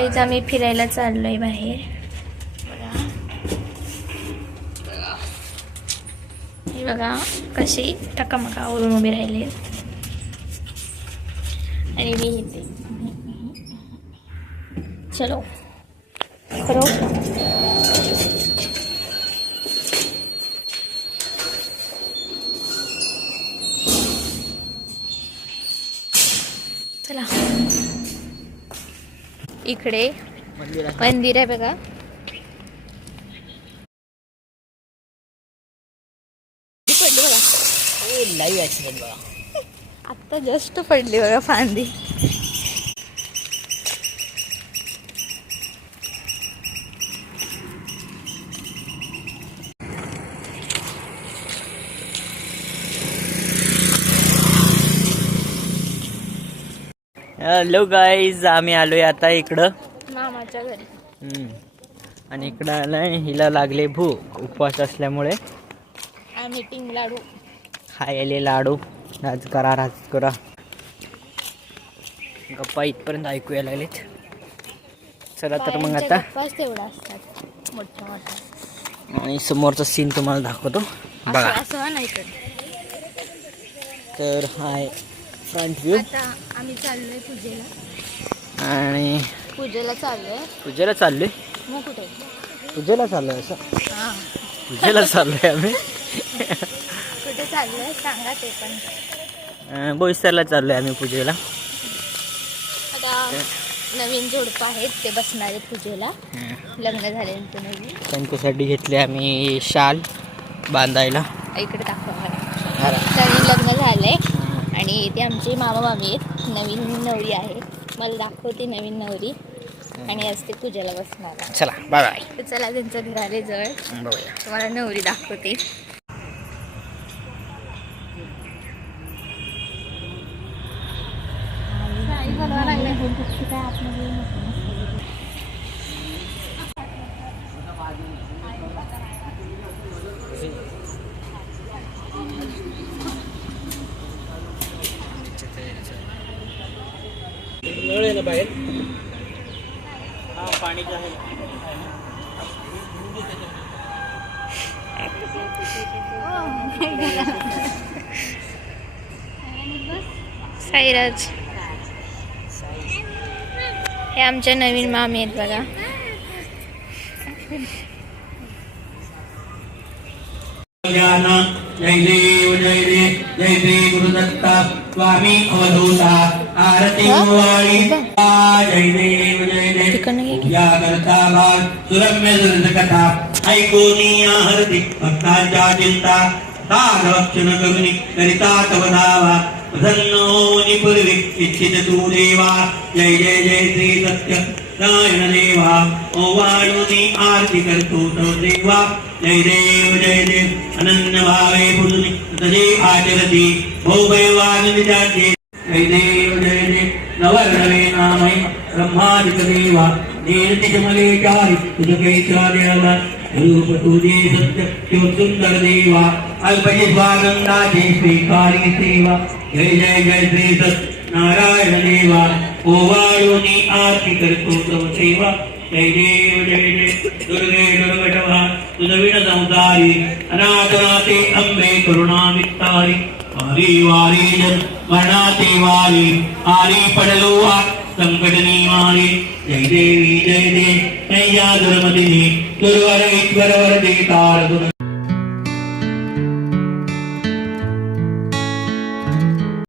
Guys आम्ही फिरायला चाललोय बाहेर बघा. बघा. हे बघा कशी टकामकावरून उभी राहिली आणि मी इथे चलो करो चला इकडे मंदिर आहे. बघा. पडली ऍक्सिडेंट बघा. आत्ता जस्ट पडली बघा फांदी. हॅलो गाईज आम्ही आलोय आता इकडं. मामाच्या घरी. हम्म. आणि इकडं आलंय हिला लागले भूक. उपवास असल्यामुळे. लाडू. खायले लाडू. राज करा राज करा. गप्पा इथपर्यंत ऐकू यायला लागलेत. चला तर मग बायांच्या आता. गप्पाच तेवढा असतात. मोठ्या मोठ्या. आणि समोरचा सीन तुम्हाला दाखवतो. बघा. असं नाही तर तर हाय. फ्रंट व्ह्यू आता आम्ही चाललोय पूजेला. आणि पूजेला चाललोय. पूजेला चाललोय? मग कुठे? पूजेला चाललोय असं. हा. पूजेला चाललोय आम्ही. कुठे चाललोय? सांगा ते पण. अं, बोईसरला चाललोय आम्ही पूजेला. आता नवीन जोडपं आहेत ते बसणार आहेत पूजेला. लग्न झाल्यांचं नवीन. त्यांच्यासाठी घेतले आम्ही शाल बांधायला. इकडे दाखवा लग्न आणि ते आमचे मामा मामी आहेत. नवीन नवरी आहे. मला दाखवते नवीन नवरी. आणि आज ते पूजेला बसणार आहे. चला बाय बाय तर चला त्यांचं घर आले जवळ बघूया. तुम्हाला नवरी दाखवते. बाहेर. हा पाणीच आहे. साईराज. हे आमच्या नवीन मामी आहेत बघा. ज्ञान जय देव जय देव जय श्री गुरुदत्ता स्वामी अवधूता. आरती वाळी जय. देव जय देव. या करता भाग सुरम्य सुरत कथा ऐकोनी हरती भक्तांच्या चिंता. साधवक्षण करुणी करिता तव धावा. प्रसन्न होऊनी पूर्वी इच्छित तू देवा. जय जय जय श्री सत्य नारायण देवा. ओवाळूनी आरती करतो तो देवा. जय देव जय देव. अनन्य भावे पुरुषी तजे आचरती. जय देव जय देव नवरणवे नामय ब्रह्मादिक देवा नीरतिकमले चारि तुझकैत्रा देवा रूप तुझे सत्य शिव सुंदर देवा अल्पजे स्वानंदाचे स्वीकारी सेवा जय जय जय श्री सत्य नारायण देवा ओवाळूनी आरती करतो तो सेवा जय देव जय देव दुर्गे दुर्गटवा तुझविण संसारी अनाथनाथे अंबे करुणा അറിവാറിയിലും മണാതേവാലി ആലിപ്പടലുവാൻ സങ്കടനീമാലി ജയദേവി ജയദേ നയ്യാ ദുരമതിനി ദുർവരവിശ്വരവരദേ താരതുര